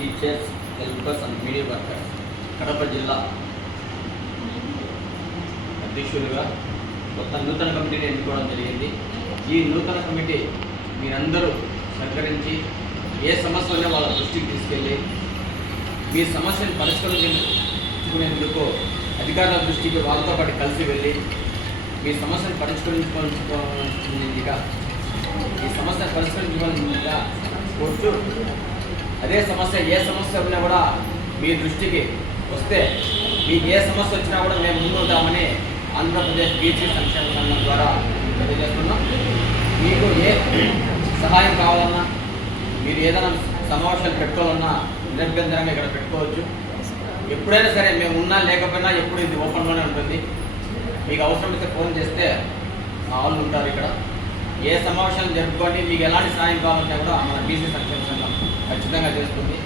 Teachers, helpers and media workers Kadapa జిల్లా అధ్యక్షులుగా కొత్త నూతన కమిటీని ఎన్నుకోవడం జరిగింది. ఈ నూతన కమిటీ మీరందరూ సహకరించి ఏ సమస్య ఉన్నా వాళ్ళ దృష్టికి తీసుకెళ్ళి మీ సమస్యను పరిష్కరించుకునేందుకు అధికారుల దృష్టికి వాళ్ళతో పాటు కలిసి వెళ్ళి మీ సమస్యను పరిష్కరించుకోవాల్సిందిగా కోరుతూ అదే సమస్య ఏ సమస్య ఉన్నా కూడా మీ దృష్టికి వస్తే మీకు ఏ సమస్య వచ్చినా కూడా మేము ముందుంటామని ఆంధ్రప్రదేశ్ బీసీ సంక్షేమ సంఘం ద్వారా తెలియజేస్తున్నాం. మీకు ఏ సహాయం కావాలన్నా మీరు ఏదైనా సమావేశాలు పెట్టుకోవాలన్నా నిరభ్యంతరంగా ఇక్కడ పెట్టుకోవచ్చు. ఎప్పుడైనా సరే మేము ఉన్నా లేకపోయినా ఎప్పుడు ఇది ఓపెన్లోనే ఉంటుంది. మీకు అవసరమైతే ఫోన్ చేస్తే మా వాళ్ళు ఉంటారు ఇక్కడ. ఏ సమావేశాలు జరుపుకోండి, మీకు ఎలాంటి సహాయం కావాలంటే కూడా మన బీసీ సంక్షేమ సంఘం ఖచ్చితంగా చేస్తుంది.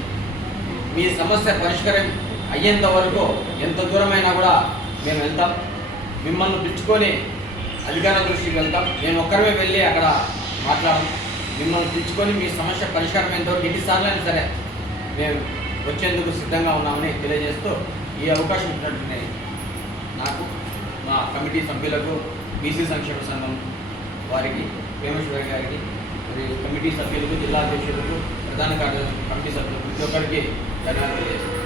మీ సమస్య పరిష్కారం అయ్యేంత వరకు ఎంత దూరమైనా కూడా మేము వెళ్తాం. మిమ్మల్ని పిలుచుకొని అధికారుల దృష్టికి వెళ్తాం. మేము ఒక్కరమే వెళ్ళి అక్కడ మాట్లాడము. మిమ్మల్ని పిలుచుకొని మీ సమస్య పరిష్కారం అయ్యేంతవరకు ఎన్నిసార్లు అయినా సరే మేము వచ్చేందుకు సిద్ధంగా ఉన్నామని తెలియజేస్తూ ఈ అవకాశం ఇచ్చినట్టు నాకు, మా కమిటీ సభ్యులకు, బీసీ సంక్షేమ సంఘం వారికి, ప్రేమేశ్వరి గారికి, మరి కమిటీ సభ్యులకు, జిల్లా అధ్యక్షులకు, ప్రధాన కార్యదర్శి, కమిటీ సభ్యులకు ప్రతి ఒక్కరికి ధన్యవాదాలు తెలియజేస్తాను.